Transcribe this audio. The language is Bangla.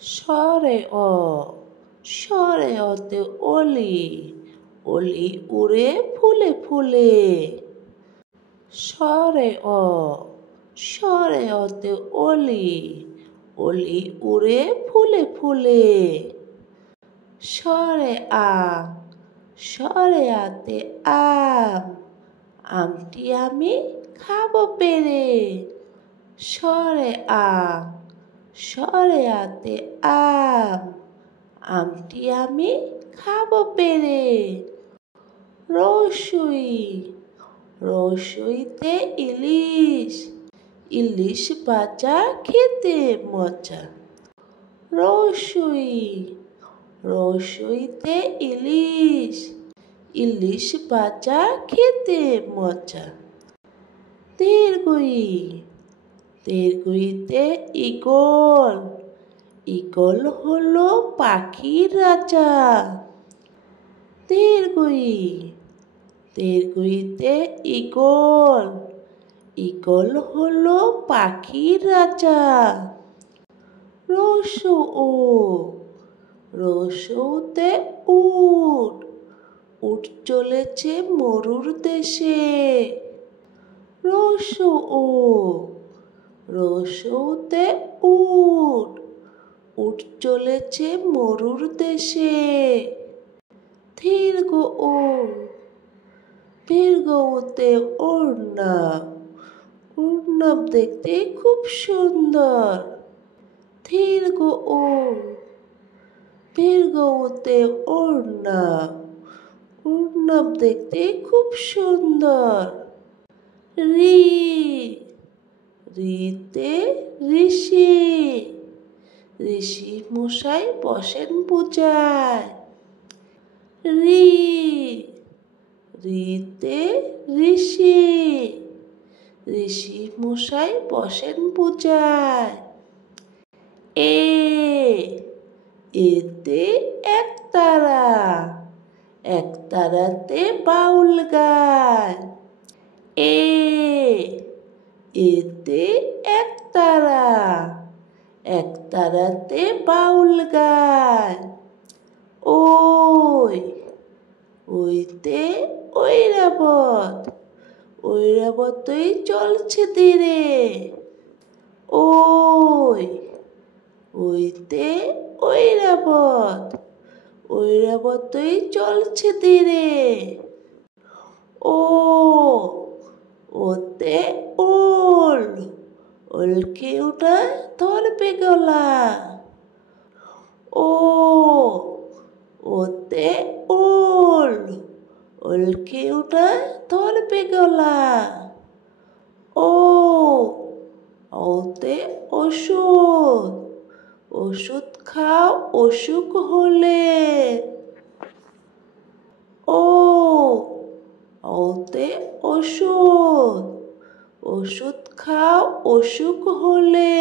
সরে অ সরে অতে অলি অলি উড়ে ফুলে ফুলে সরে অ সরে অতে অলি অলি উড়ে ফুলে ফুলে সরে আ সরে আতে আম আমটি আমি খাবো পেরে সরে আ সরে আতে আম আমটি আমি খাবো পেরে রসুই রসুইতে ইলিশ ইলিশ ভাজা খেতে মজা রসুই রসুইতে ইলিশ ইলিশ ভাজা খেতে মজা দীর্ঘই দীর্ঘইতে ঈগল ঈগল হলো পাখির রাজা দীর্ঘই দীর্ঘইতে ঈগল ঈগল হলো পাখির রাজা রসু ও রসুতে উট উট চলেছে মরুর দেশে রসু ও রসুতে উট উট চলেছে মরুর দেশে দীর্ঘ ও দীর্ঘতে অর্ণব অর্ণব দেখতে খুব সুন্দর দীর্ঘ ও দীর্ঘতে অর্ণব অর্ণব দেখতে খুব সুন্দর রি রিতে ঋষি ঋষি মশাই বসেন পূজায় রি রিতে ঋষি ঋষি মশাই বসেন পূজায় এতে একতারা একতারাতে বাউল গায় এতে একতারা একতারাতে বাউল গায় ওই ওইতে ঐরাবত ঐরাবতই চলছে ধীরে ওই ওইতে ঐরাবত ঐরাবতই চলছে ধীরে ও ওতে ওল ওলকে ওটা ধরবে গলা ও ওতে ওল ওলকে ওটা ধরবে গলা ও ওতে ওষুধ ওষুধ খাও অসুখ হলে ও ওতে ওষুধ ওষুধ খাও অসুখ হলে